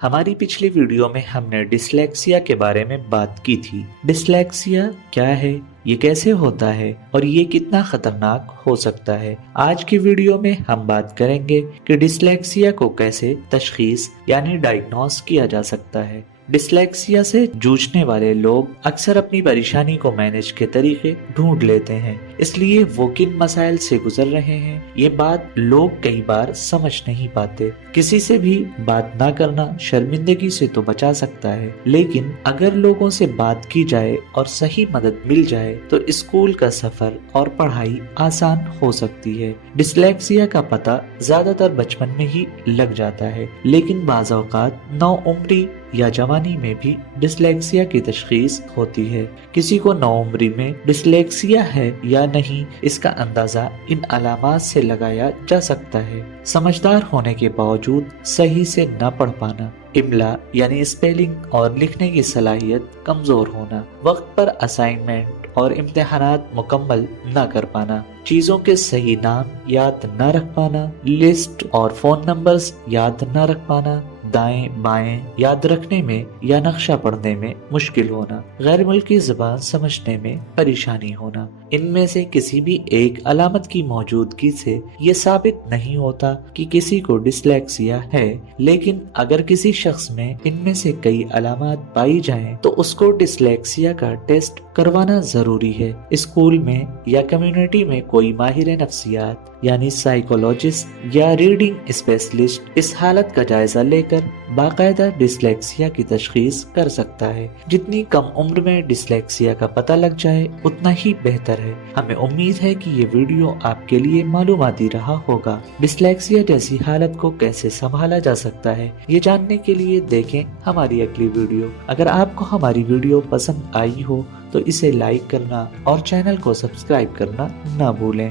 हमारी पिछली वीडियो में हमने डिसलेक्सिया के बारे में बात की थी। डिसलेक्सिया क्या है, ये कैसे होता है और ये कितना खतरनाक हो सकता है। आज की वीडियो में हम बात करेंगे कि डिसलेक्सिया को कैसे तशखीस यानी डायग्नोस किया जा सकता है। डिसलेक्सिया से जूझने वाले लोग अक्सर अपनी परेशानी को मैनेज के तरीके ढूंढ लेते हैं, इसलिए वो किन मसाइल से गुजर रहे हैं ये बात लोग कई बार समझ नहीं पाते। किसी से भी बात ना करना शर्मिंदगी से तो बचा सकता है, लेकिन अगर लोगों से बात की जाए और सही मदद मिल जाए तो स्कूल का सफर और पढ़ाई आसान हो सकती है। डिसलेक्सिया का पता ज्यादातर बचपन में ही लग जाता है, लेकिन बाज़ औक़ात नौउम्री या जवानी में भी डिसलेक्सिया की तशखीस होती है। किसी को नौउम्री में डिसलेक्सिया है या नहीं, इसका अंदाजा इन अलामात से लगाया जा सकता है। समझदार होने के बावजूद सही से न पढ़ पाना, इमला यानी स्पेलिंग और लिखने की सलाहियत कमजोर होना, वक्त पर असाइनमेंट और इम्तिहानात मुकम्मल न कर पाना, चीजों के सही नाम याद न रख पाना, लिस्ट और फोन नंबर्स याद न रख पाना, दाएं बाएं याद रखने में या नक्शा पढ़ने में मुश्किल होना, गैर मुल्की ज़बान समझने में परेशानी होना। इनमें से किसी भी एक अलामत की मौजूदगी से ये साबित नहीं होता कि किसी को डिसलेक्सिया है, लेकिन अगर किसी शख्स में इनमें से कई अलामत पाई जाएं तो उसको डिसलेक्सिया का टेस्ट करवाना जरूरी है। स्कूल में या कम्युनिटी में कोई माहिर नफ्सियात यानी साइकोलॉजिस्ट या रीडिंग स्पेशलिस्ट इस हालत का जायजा लेकर बाकायदा डिसलेक्सिया की तशखीस कर सकता है। जितनी कम उम्र में डिसलेक्सिया का पता लग जाए उतना ही बेहतर है। हमें उम्मीद है कि ये वीडियो आपके लिए मालूमाती रहा होगा। डिसलेक्सिया जैसी हालत को कैसे संभाला जा सकता है ये जानने के लिए देखें हमारी अगली वीडियो। अगर आपको हमारी वीडियो पसंद आई हो तो इसे लाइक करना और चैनल को सब्सक्राइब करना ना भूलें।